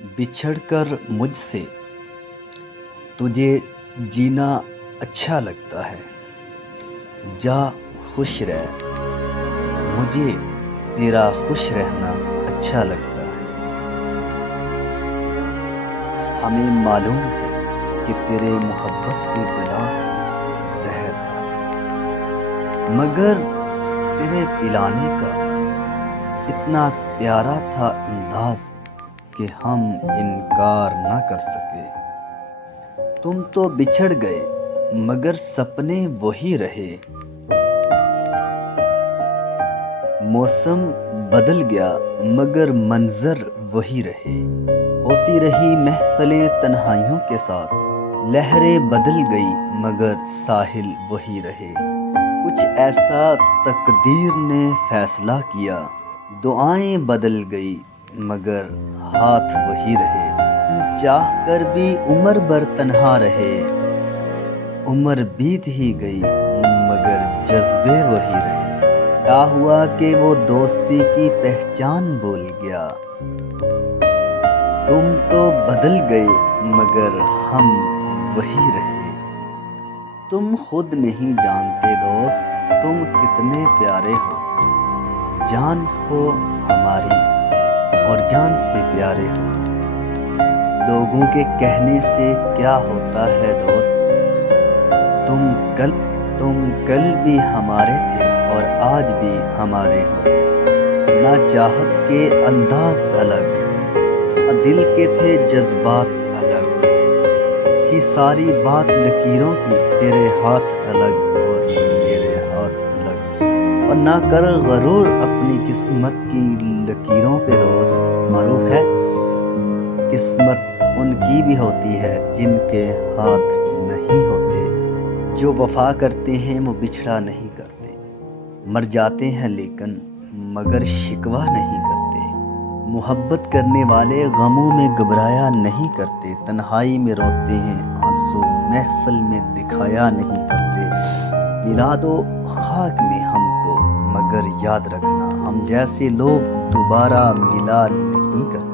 बिछड़ कर मुझसे तुझे जीना अच्छा लगता है, जा खुश रह, मुझे तेरा खुश रहना अच्छा लगता है। हमें मालूम है कि तेरे मोहब्बत के गिलास में जहर था, मगर तेरे पिलाने का इतना प्यारा था अंदाज कि हम इनकार ना कर सके। तुम तो बिछड़ गए मगर सपने वही रहे, मौसम बदल गया मगर मंजर वही रहे। होती रही महफिलें तन्हाइयों के साथ, लहरें बदल गई मगर साहिल वही रहे। कुछ ऐसा तकदीर ने फैसला किया, दुआएं बदल गई मगर हाथ वही रहे। चाह कर भी उम्र भर तन्हा रहे, उम्र बीत ही गई मगर जज्बे वही रहे। क्या हुआ कि वो दोस्ती की पहचान भूल गया, तुम तो बदल गए मगर हम वही रहे। तुम खुद नहीं जानते दोस्त तुम कितने प्यारे हो, जान हो हमारी और जान से प्यारे हो। लोगों के कहने से क्या होता है दोस्त, तुम कल भी हमारे थे और आज भी हमारे हो। ना चाहत के अंदाज अलग, दिल के थे जज्बात अलग, थी सारी बात लकीरों की, तेरे हाथ अलग और मेरे हाथ अलग। और ना कर गरूर अपनी किस्मत की लकीरों पे दोस्त, मालूम है किस्मत उनकी भी होती है जिनके हाथ नहीं होते। जो वफा करते हैं वो बिछड़ा नहीं करते, मर जाते हैं लेकिन मगर शिकवा नहीं करते। मोहब्बत करने वाले गमों में घबराया नहीं करते, तन्हाई में रोते हैं आंसू महफिल में दिखाया नहीं करते। मिला दो खाक में हमको मगर याद रखना, हम जैसे लोग दोबारा मिला नहीं करते।